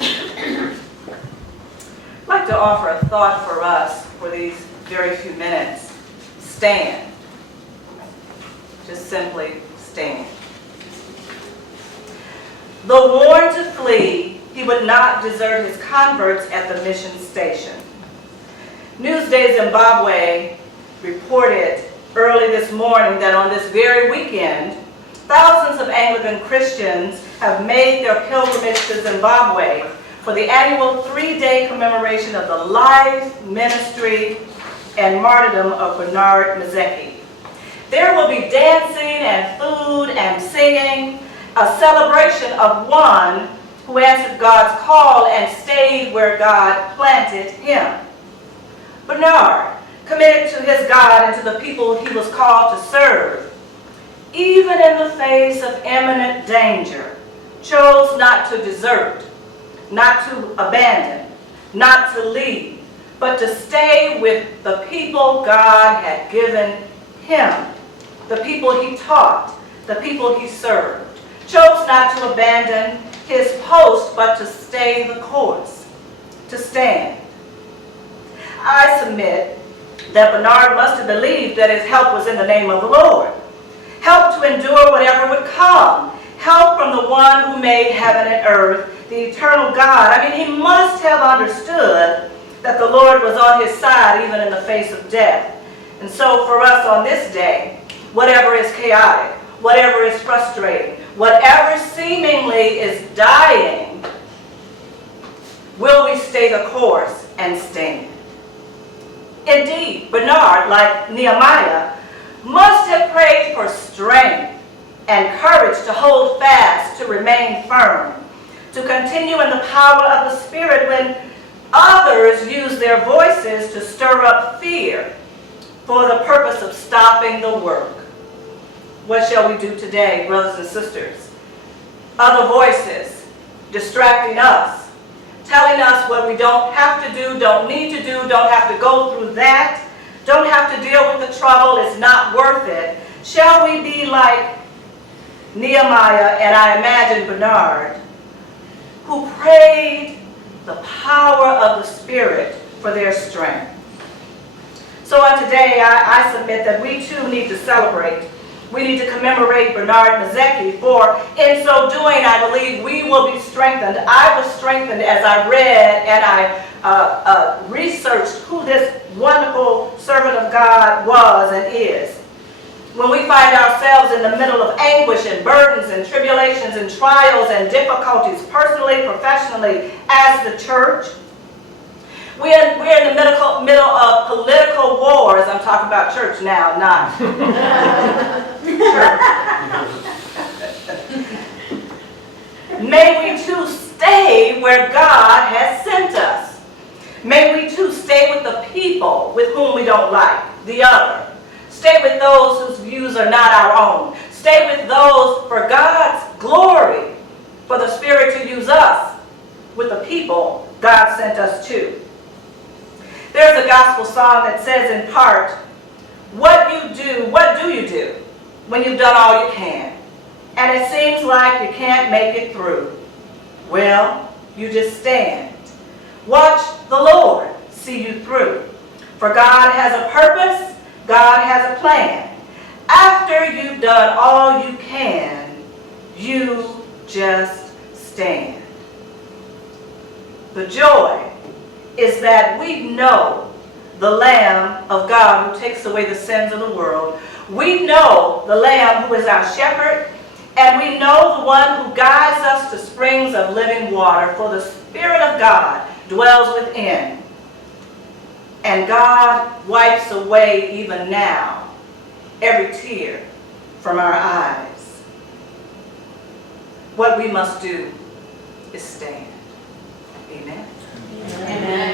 I'd like to offer a thought for us for these very few minutes. Stand. Just simply stand. Though warned to flee, he would not desert his converts at the mission station. Newsday Zimbabwe reported early this morning that on this very weekend, thousands of Anglican Christians have made their pilgrimage to Zimbabwe for the annual 3-day commemoration of the life, ministry, and martyrdom of Bernard Mazeki. There will be dancing and food and singing, a celebration of one who answered God's call and stayed where God planted him. Bernard, committed to his God and to the people he was called to serve, even in the face of imminent danger, chose not to desert, not to abandon, not to leave, but to stay with the people God had given him, the people he taught, the people he served. Chose not to abandon his post, but to stay the course, to stand. I submit that Bernard must have believed that his help was in the name of the Lord. Help to endure whatever would come. Help from the one who made heaven and earth, the eternal God. I mean, he must have understood that the Lord was on his side even in the face of death. And so for us on this day, whatever is chaotic, whatever is frustrating, whatever seemingly is dying, will we stay the course and stand? Indeed, Bernard, like Nehemiah, must have prayed for strength and courage to hold fast, to remain firm, to continue in the power of the Spirit when others use their voices to stir up fear for the purpose of stopping the work. What shall we do today, brothers and sisters? Other voices distracting us, telling us what we don't have to do, don't need to do, don't have to go through that, don't have to deal with the trouble, it's not worth it. Shall we be like Nehemiah and I imagine Bernard, who prayed the power of the Spirit for their strength? So on today, I submit that we too need to celebrate. We need to commemorate Bernard Mazeki, for in so doing, I believe we will be strengthened. I was strengthened as I read and I researched who this wonderful servant of God was and is. When we find ourselves in the middle of anguish and burdens and tribulations and trials and difficulties, personally, professionally, as the church, we're in the middle of political wars. I'm talking about church now, not church. May we too stay where God has sent us. May we too stay with the people with whom we don't like, the other. Stay with those whose views are not our own. Stay with those for God's glory, for the Spirit to use us with the people God sent us to. There's a gospel song that says in part, what do you do when you've done all you can? And it seems like you can't make it through. Well, you just stand. Watch the Lord see you through. For God has a purpose, God has a plan. After you've done all you can, you just stand. The joy is that we know the Lamb of God who takes away the sins of the world. We know the Lamb who is our shepherd, and we know the one who guides us to springs of living water, for the Spirit of God dwells within. And God wipes away even now every tear from our eyes. What we must do is stand. Amen. Amen.